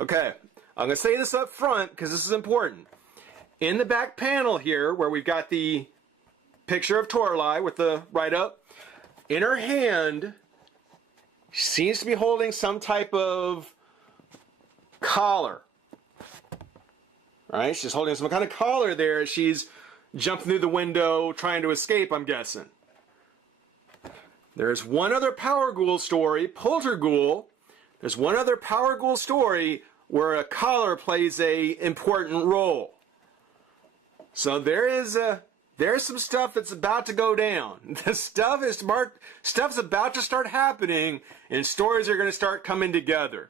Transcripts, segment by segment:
Okay, I'm going to say this up front because this is important. In the back panel here, where we've got the picture of Torlai with the write-up, in her hand, she seems to be holding some type of collar. Right? She's holding some kind of collar there as she's jumping through the window trying to escape, I'm guessing. There's one other Power Ghoul story, Polterghoul. There's one other Power Ghoul story where a collar plays a important role. So there's some stuff that's about to go down. The stuff's about to start happening, and stories are going to start coming together.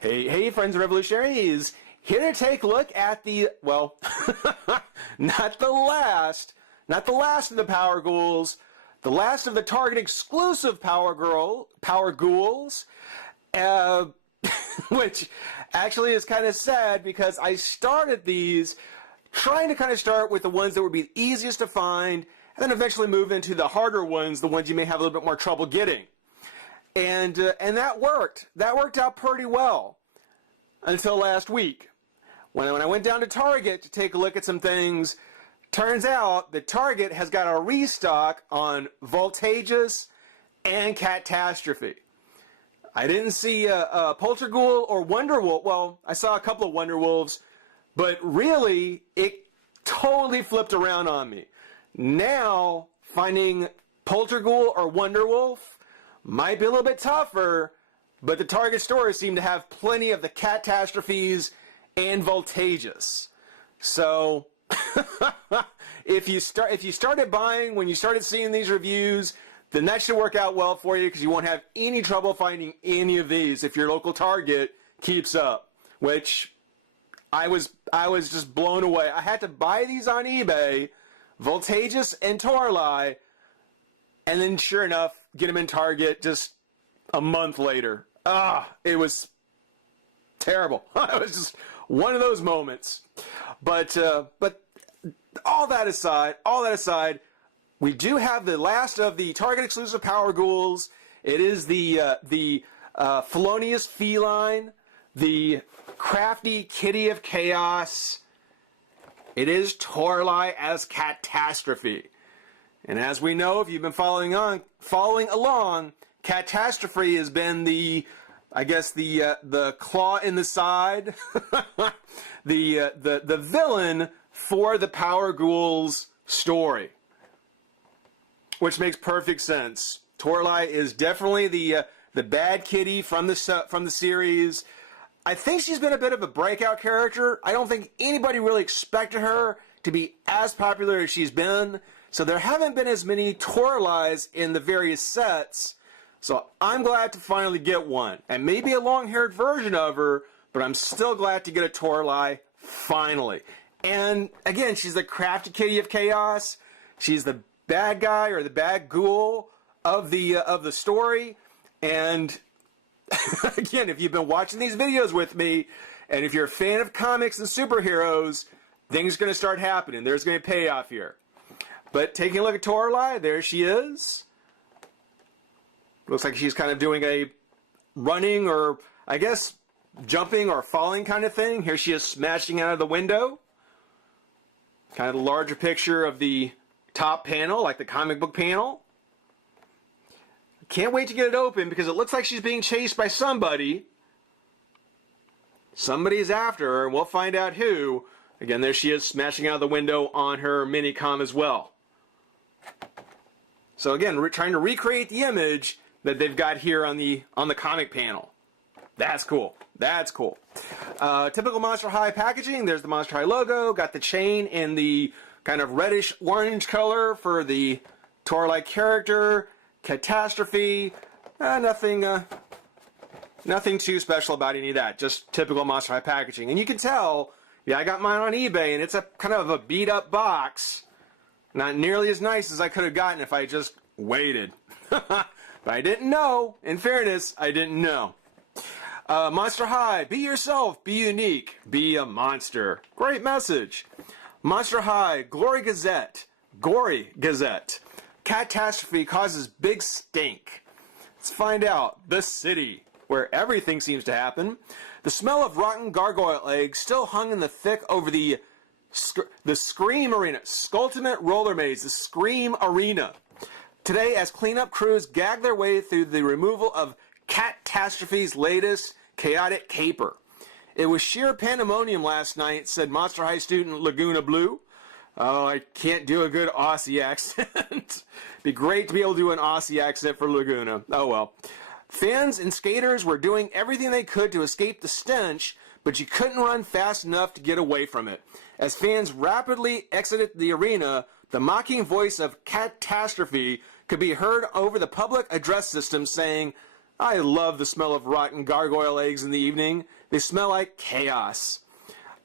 Hey, friends of revolutionaries, here to take a look at the, well, not the last of the Power Ghouls, the last of the Target exclusive Power Ghouls, which actually is kind of sad because I started these trying to kind of start with the ones that would be easiest to find, and then eventually move into the harder ones, the ones you may have a little bit more trouble getting. And that worked. That worked out pretty well until last week. When I went down to Target to take a look at some things, turns out that Target has got a restock on Voltageous and Catastrophe. I didn't see a Polterghoul or Wonderwolf. Well, I saw a couple of Wonderwolves, but really, it totally flipped around on me. Now, finding Polterghoul or Wonderwolf might be a little bit tougher, but the Target stores seem to have plenty of the Catastrophes and Voltageous. So, if you started buying when you started seeing these reviews, then that should work out well for you because you won't have any trouble finding any of these if your local Target keeps up. Which I was just blown away. I had to buy these on eBay, Voltageous and Torlai, and then sure enough, get them in Target just a month later. It was terrible. It was just one of those moments. But all that aside, we do have the last of the Target exclusive Power Ghouls. It is the felonious feline, the crafty kitty of chaos. It is Torlai as Catastrophe. And as we know, if you've been following along, Catastrophe has been the claw in the side, the villain for the Power Ghouls story, which makes perfect sense. Torlai is definitely the bad kitty from the series. I think she's been a bit of a breakout character. I don't think anybody really expected her to be as popular as she's been. So there haven't been as many Torlais in the various sets. So I'm glad to finally get one. And maybe a long-haired version of her, but I'm still glad to get a Torlai finally. And again, she's the crafty kitty of chaos. She's the bad guy or the bad ghoul of the story. And again, if you've been watching these videos with me, and if you're a fan of comics and superheroes, things are going to start happening. There's going to be a payoff here. But taking a look at Torlai, there she is. Looks like she's kind of doing a running or, I guess, jumping or falling kind of thing. Here she is smashing out of the window. Kind of the larger picture of the top panel, like the comic book panel. Can't wait to get it open because it looks like she's being chased by somebody. Somebody's after her, and we'll find out who. Again, there she is smashing out of the window on her mini-com as well. So again, we're trying to recreate the image that they've got here on the comic panel. That's cool. That's cool. Typical Monster High packaging. There's the Monster High logo. Got the chain in the kind of reddish orange color for the Torlai character. Catastrophe, nothing too special about any of that. Just typical Monster High packaging. And you can tell, yeah, I got mine on eBay, and it's a kind of a beat-up box. Not nearly as nice as I could have gotten if I just waited. But I didn't know. In fairness, I didn't know. Monster High, be yourself, be unique, be a monster. Great message. Monster High, Gory Gazette. Catastrophe causes big stink. Let's find out. The city, where everything seems to happen. The smell of rotten gargoyle eggs still hung in the thick over the Scream Arena. Skultimate roller maze, the Scream Arena. Today, as cleanup crews gag their way through the removal of Catastrophe's latest chaotic caper. It was sheer pandemonium last night, said Monster High student Laguna Blue. Oh, I can't do a good Aussie accent. Be great to be able to do an Aussie accent for Laguna. Oh well. Fans and skaters were doing everything they could to escape the stench, but you couldn't run fast enough to get away from it. As fans rapidly exited the arena, the mocking voice of Catastrophe could be heard over the public address system saying, "I love the smell of rotten gargoyle eggs in the evening. They smell like chaos."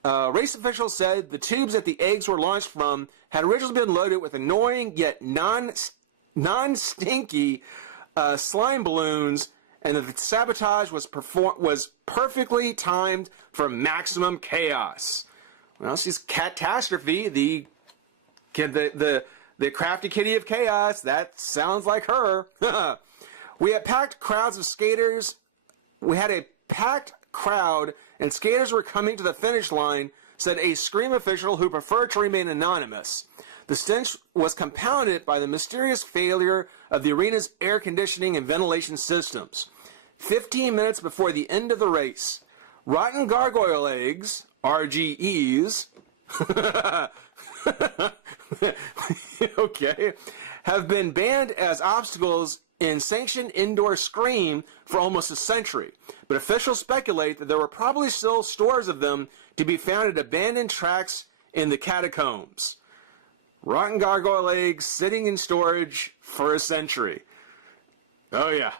Race officials said the tubes that the eggs were launched from had originally been loaded with annoying yet non-stinky slime balloons, and that the sabotage was perfectly timed for maximum chaos. Well, she's Catastrophe, the crafty kitty of chaos. That sounds like her. We had packed crowds of skaters. We had a packed crowd, and skaters were coming to the finish line, said a Scream official who preferred to remain anonymous. The stench was compounded by the mysterious failure of the arena's air conditioning and ventilation systems. 15 minutes before the end of the race, rotten gargoyle eggs, RGEs, okay, have been banned as obstacles in sanctioned indoor Scream for almost a century, but officials speculate that there were probably still stores of them to be found at abandoned tracks in the catacombs. Rotten gargoyle eggs sitting in storage for a century. Oh yeah.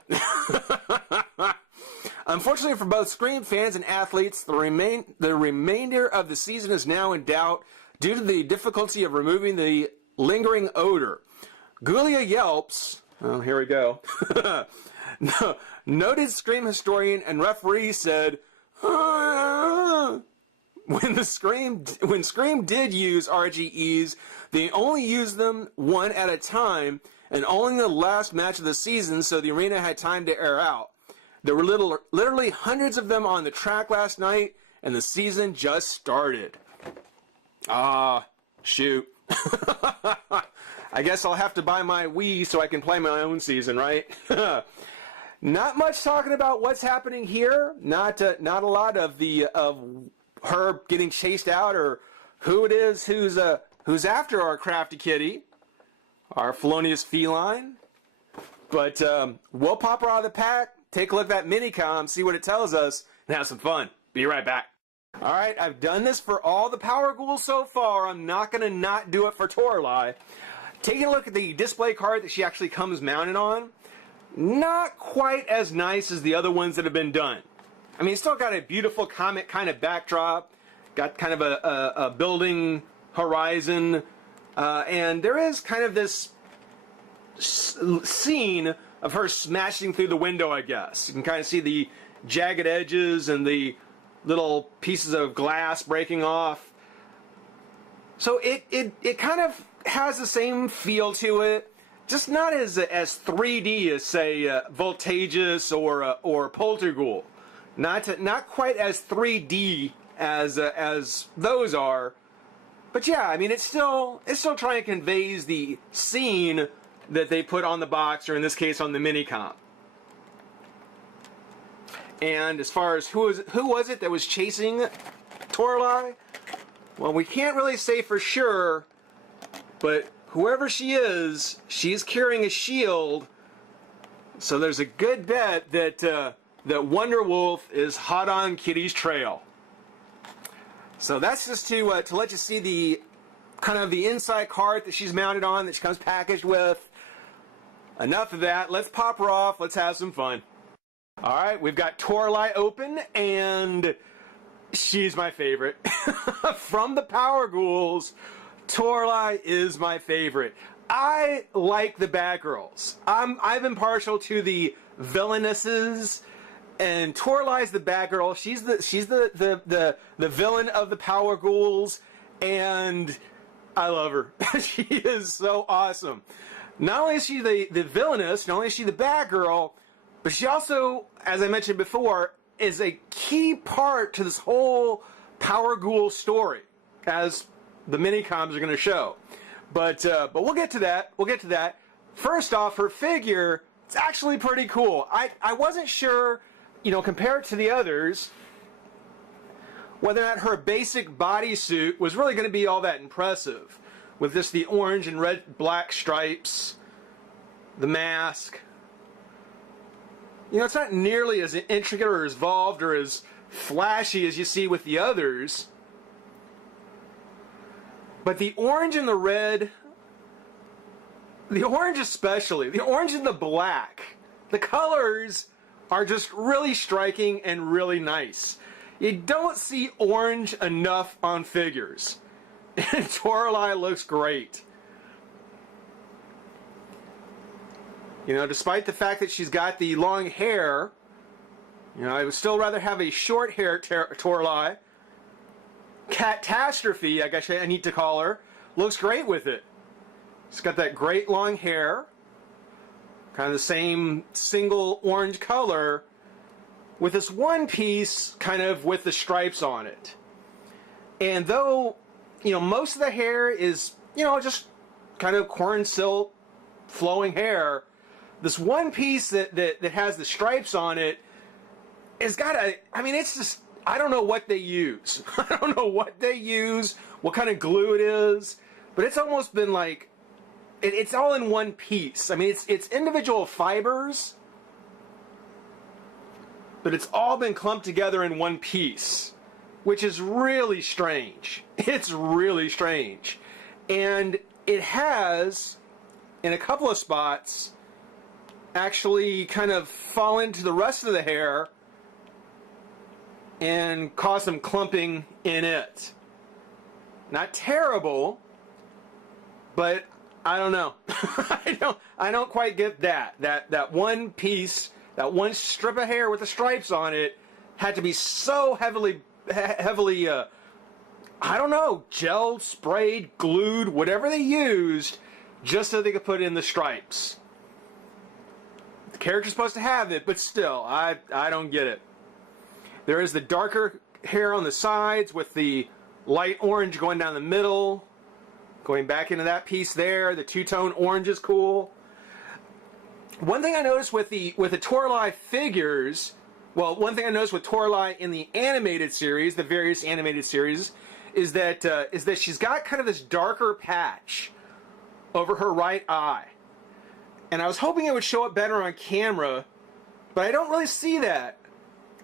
Unfortunately for both Scream fans and athletes, the remainder of the season is now in doubt due to the difficulty of removing the lingering odor. Gulia yelps. Oh, here we go. No, noted Scream historian and referee said, when Scream did use RGEs, they only used them one at a time, and only the last match of the season, so the arena had time to air out. There were literally hundreds of them on the track last night, and the season just started. Shoot. I guess I'll have to buy my Wii so I can play my own season, right? Not much talking about what's happening here. Not a lot of her getting chased out, or who it is who's after our crafty kitty, our felonious feline. But we'll pop her out of the pack, take a look at that minicom, see what it tells us, and have some fun. Be right back. All right, I've done this for all the Power Ghouls so far. I'm not going to not do it for Toralei. Taking a look at the display card that she actually comes mounted on, not quite as nice as the other ones that have been done. I mean, it's still got a beautiful comic kind of backdrop, got kind of a building horizon, and there is kind of this scene of her smashing through the window, I guess. You can kind of see the jagged edges and the little pieces of glass breaking off. So it kind of has the same feel to it, just not as 3D as, say, Voltageous or Polterghoul. Not quite as 3D as those are, but yeah, I mean it's still trying to convey the scene that they put on the box, or in this case on the minicom. And as far as who was it that was chasing Toralei? Well, we can't really say for sure, but whoever she is, she's carrying a shield, so there's a good bet that that Wonder Wolf is hot on Kitty's trail. So that's just to let you see the kind of the inside cart that she's mounted on, that she comes packaged with. enough of that. Let's pop her off. Let's have some fun. All right, we've got Toralei open, and she's my favorite. From the Power Ghouls, Toralei is my favorite. I like the bad girls. I've been partial to the villainesses, and Toralei's the bad girl. She's the villain of the Power Ghouls, and I love her. She is so awesome. Not only is she the villainess, not only is she the bad girl, but she also, as I mentioned before, is a key part to this whole Power Ghoul story, as the mini-coms are going to show. But we'll get to that. We'll get to that. First off, her figure, it's actually pretty cool. I wasn't sure, you know, compared to the others, whether or not her basic bodysuit was really going to be all that impressive. With just the orange and red, black stripes, the mask. You know, it's not nearly as intricate or as involved or as flashy as you see with the others. But the orange and the red, the orange especially, the orange and the black, the colors are just really striking and really nice. You don't see orange enough on figures. And Toralei looks great. You know, despite the fact that she's got the long hair, you know, I would still rather have a short hair Toralei. Catastrophe, I guess I need to call her, looks great with it. She's got that great long hair, kind of the same single orange color, with this one piece kind of with the stripes on it. And though, you know, most of the hair is, you know, just kind of corn silk flowing hair, this one piece that has the stripes on it has got a, I mean, it's just, I don't know what they use. I don't know what they use, what kind of glue it is, but it's almost been like, it's all in one piece. I mean, it's individual fibers, but it's all been clumped together in one piece, which is really strange. It's really strange. And it has, in a couple of spots, actually kind of fallen to the rest of the hair and cause some clumping in it. Not terrible, but I don't know. I don't quite get that. That one piece, that one strip of hair with the stripes on it had to be so heavily I don't know, gel, sprayed, glued, whatever they used, just so they could put in the stripes. The character's supposed to have it, but still, I don't get it. There is the darker hair on the sides with the light orange going down the middle, going back into that piece there. The two-tone orange is cool. One thing I noticed with the Toralei figures, well, one thing I noticed with Toralei in the animated series, the various animated series, is that she's got kind of this darker patch over her right eye. And I was hoping it would show up better on camera, but I don't really see that.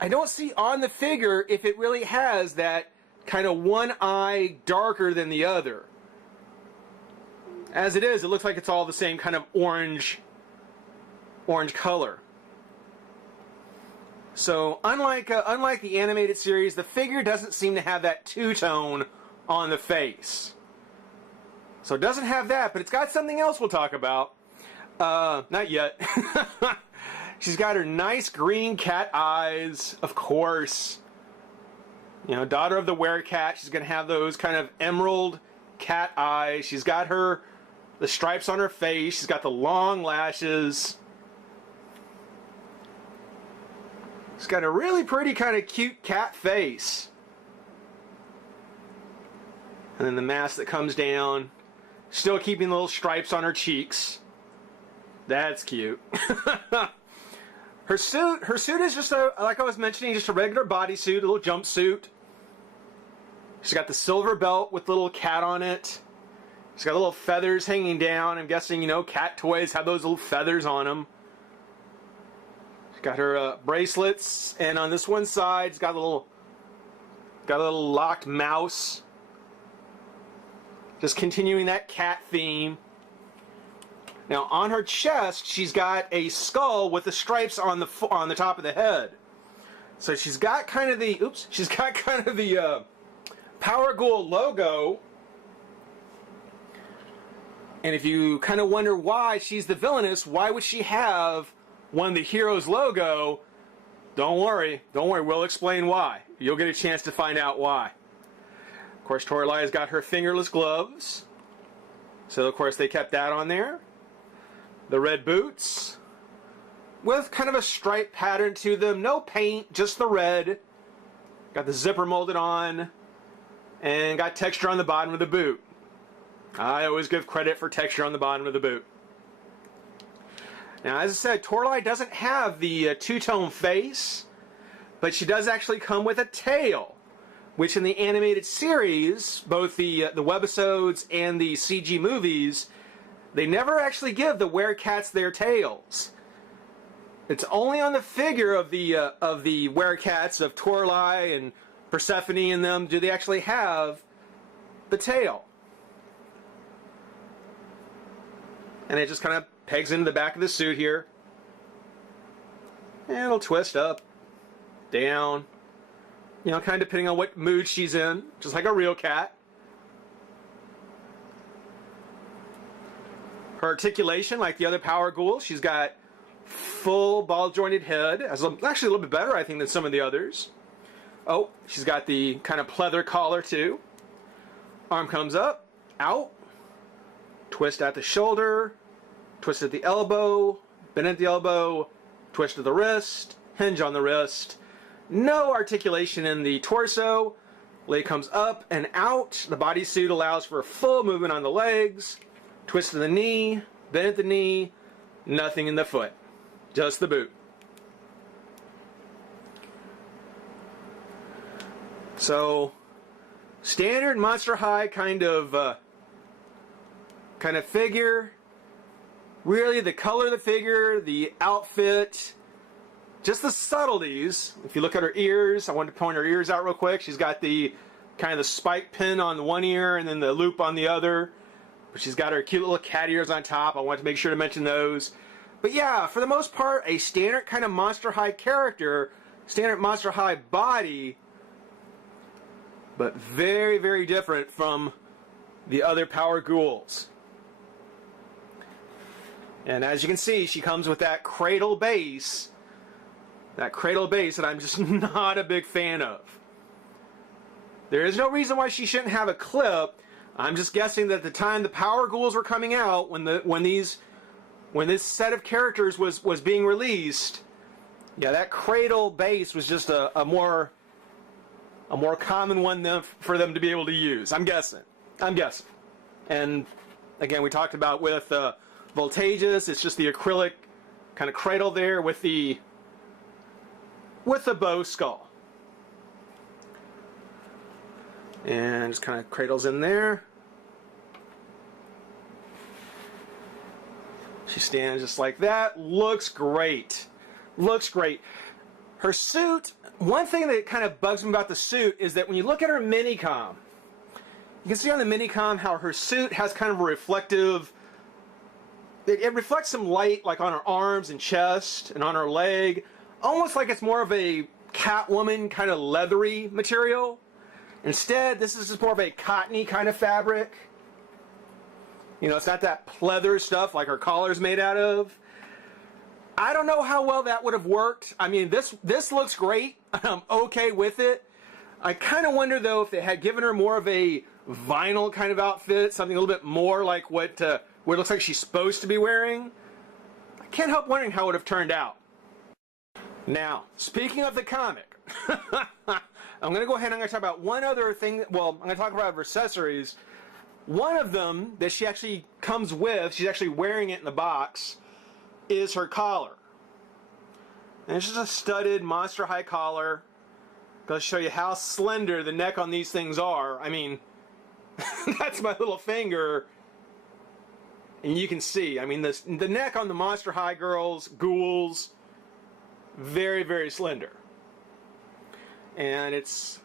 I don't see on the figure if it really has that kind of one eye darker than the other. As it is, it looks like it's all the same kind of orange color. So unlike the animated series, the figure doesn't seem to have that two-tone on the face. So it doesn't have that, but it's got something else we'll talk about. Not yet. She's got her nice green cat eyes, of course. You know, daughter of the werecat. She's going to have those kind of emerald cat eyes. She's got the stripes on her face. She's got the long lashes. She's got a really pretty kind of cute cat face. And then the mask that comes down. Still keeping the little stripes on her cheeks. That's cute. Her suit is just like I was mentioning, just a regular bodysuit, a little jumpsuit. She's got the silver belt with the little cat on it. She's got little feathers hanging down. I'm guessing, you know, cat toys have those little feathers on them. She's got her bracelets, and on this one side, she's got a little locked mouse. Just continuing that cat theme. Now on her chest, she's got a skull with the stripes on the top of the head. So she's got kind of the Power Ghoul logo. And if you kind of wonder why she's the villainess, why would she have one of the heroes' logo? Don't worry, we'll explain why. You'll get a chance to find out why. Of course, Torali's got her fingerless gloves. So, of course, they kept that on there. The red boots with kind of a stripe pattern to them. No paint, just the red. Got the zipper molded on. And got texture on the bottom of the boot. I always give credit for texture on the bottom of the boot. Now, as I said, Torali doesn't have the two-tone face, but she does actually come with a tail, which in the animated series, both the webisodes and the CG movies, they never actually give the werecats their tails. It's only on the figure of the werecats of Torali and Persephone and them do they actually have the tail. And it just kind of pegs into the back of the suit here. And it'll twist up, down, you know, kind of depending on what mood she's in, just like a real cat. Her articulation, like the other Power Ghouls, she's got full ball-jointed head. Actually a little bit better, I think, than some of the others. Oh, she's got the kind of pleather collar, too. Arm comes up, out, twist at the shoulder, twist at the elbow, bend at the elbow, twist at the wrist, hinge on the wrist. No articulation in the torso. Leg comes up and out. The bodysuit allows for full movement on the legs. Twist to the knee, bend at the knee, nothing in the foot. Just the boot. So, standard Monster High kind of figure. Really, the color of the figure, the outfit, just the subtleties. If you look at her ears, I want to point her ears out real quick. She's got the kind of the spike pin on the one ear and then the loop on the other. But she's got her cute little cat ears on top. I want to make sure to mention those. But yeah, for the most part, a standard kind of Monster High character, standard Monster High body, but very, very different from the other Power Ghouls. And as you can see, she comes with that cradle base. That cradle base that I'm just not a big fan of. There is no reason why she shouldn't have a clip. I'm just guessing that at the time the Power Ghouls were coming out, when this set of characters was being released, yeah, that cradle base was just a more common one for them to be able to use. I'm guessing. And again, we talked about with Voltages, it's just the acrylic kind of cradle there with the bow skull. And just kind of cradles in there. She stands just like that. Looks great. Looks great. Her suit, one thing that kind of bugs me about the suit is that when you look at her minicom, you can see on the minicom how her suit has kind of a reflective, it reflects some light like on her arms and chest and on her leg, almost like it's more of a Catwoman kind of leathery material. Instead, this is just more of a cottony kind of fabric. You know, it's not that pleather stuff like her collar's made out of. I don't know how well that would have worked. I mean, this looks great. I'm okay with it. I kind of wonder, though, if they had given her more of a vinyl kind of outfit, something a little bit more like what it looks like she's supposed to be wearing. I can't help wondering how it would have turned out. Now, speaking of the comic, I'm going to go ahead and I'm going to talk about one other thing. Well, I'm going to talk about her accessories. One of them that she actually comes with, she's actually wearing it in the box, is her collar. And it's just a studded Monster High collar. Going to show you how slender the neck on these things are. I mean, that's my little finger. And you can see, I mean, the neck on the Monster High girls, ghouls, very, very slender. And it's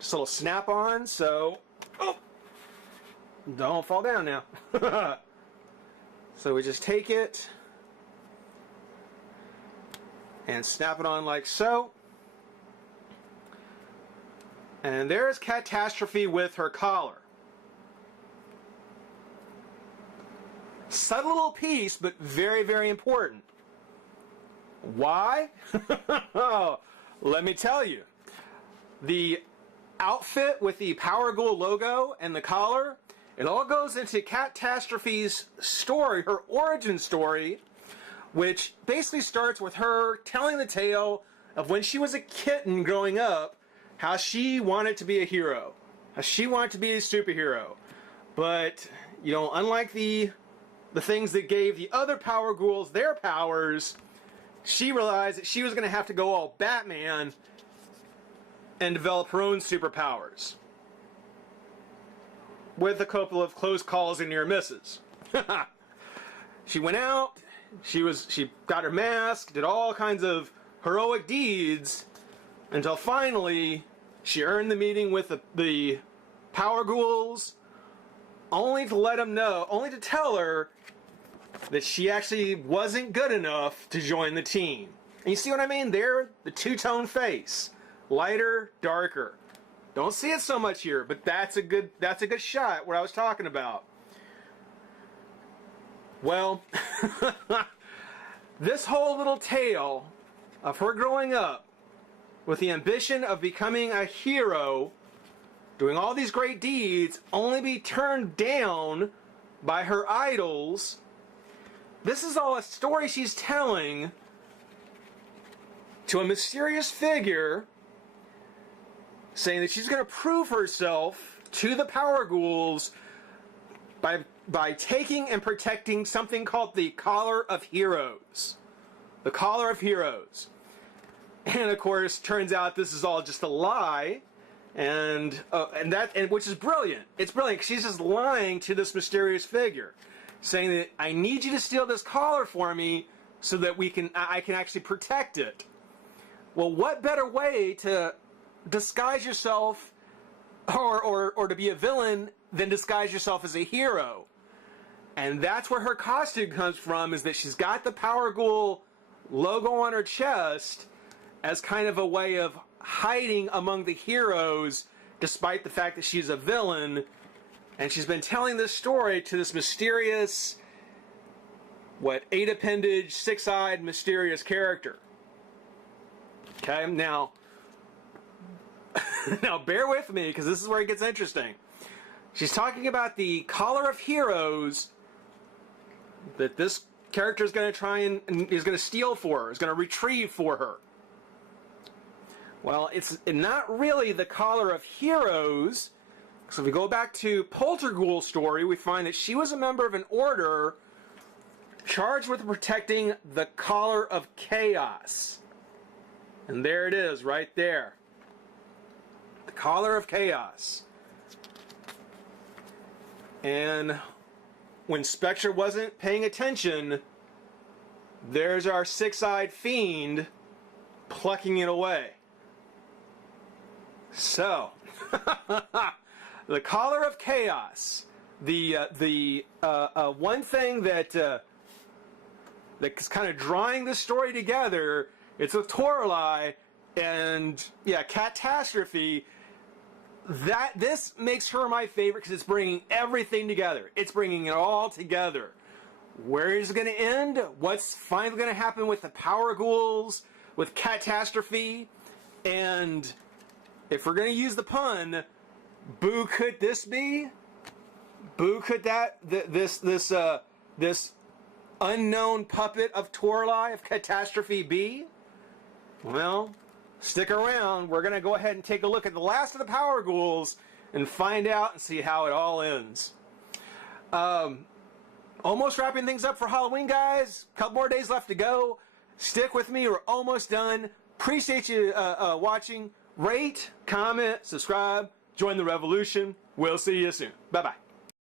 just a little snap-on, so... Oh! Don't fall down now. So we just take it and snap it on like so. And there's Catastrophe with her collar. Subtle little piece, but very, very important. Why? Let me tell you. The outfit with the Power Ghoul logo and the collar, it all goes into Catastrophe's story, her origin story, which basically starts with her telling the tale of when she was a kitten growing up, how she wanted to be a hero, how she wanted to be a superhero. But, you know, unlike the things that gave the other Power Ghouls their powers, she realized that she was going to have to go all Batman and develop her own superpowers. With a couple of close calls and near misses. She went out, she got her mask, did all kinds of heroic deeds, until finally she earned the meeting with the Power Ghouls, only to let them know, only to tell her that she actually wasn't good enough to join the team. And you see what I mean? There, the two-tone face. Lighter, darker. Don't see it so much here, but that's a good shot, what I was talking about. Well, this whole little tale of her growing up with the ambition of becoming a hero, doing all these great deeds, only be turned down by her idols. This is all a story she's telling to a mysterious figure, saying that she's going to prove herself to the Power Ghouls by taking and protecting something called the Collar of Heroes. The Collar of Heroes. And of course, turns out this is all just a lie, and which is brilliant. It's brilliant because she's just lying to this mysterious figure, saying that I need you to steal this collar for me so that I can actually protect it. Well, what better way to disguise yourself or to be a villain than disguise yourself as a hero? And that's where her costume comes from, is that she's got the Power Ghoul logo on her chest as kind of a way of hiding among the heroes, despite the fact that she's a villain. And she's been telling this story to this mysterious, 8-appendage, 6-eyed, mysterious character. Okay, now bear with me, because this is where it gets interesting. She's talking about the Collar of Heroes that this character is going to try and is going to steal for her, is going to retrieve for her. Well, it's not really the Collar of Heroes. So if we go back to Polterghoul's story, we find that she was a member of an order charged with protecting the Collar of Chaos. And there it is, right there. The Collar of Chaos. And when Spectre wasn't paying attention, there's our 6-eyed fiend plucking it away. So, the Collar of Chaos. The one thing that's kind of drawing this story together, it's with Toralei and Catastrophe. This makes her my favorite because it's bringing everything together. It's bringing it all together. Where is it going to end? What's finally going to happen with the Power Ghouls, with Catastrophe, and if we're going to use the pun, boo could this be? Boo could this unknown puppet of Toralei, of Catastrophe be? Well, stick around. We're going to go ahead and take a look at the last of the Power Ghouls and find out and see how it all ends. Almost wrapping things up for Halloween, guys. Couple more days left to go. Stick with me. We're almost done. Appreciate you watching. Rate, comment, subscribe, join the revolution. We'll see you soon. Bye-bye.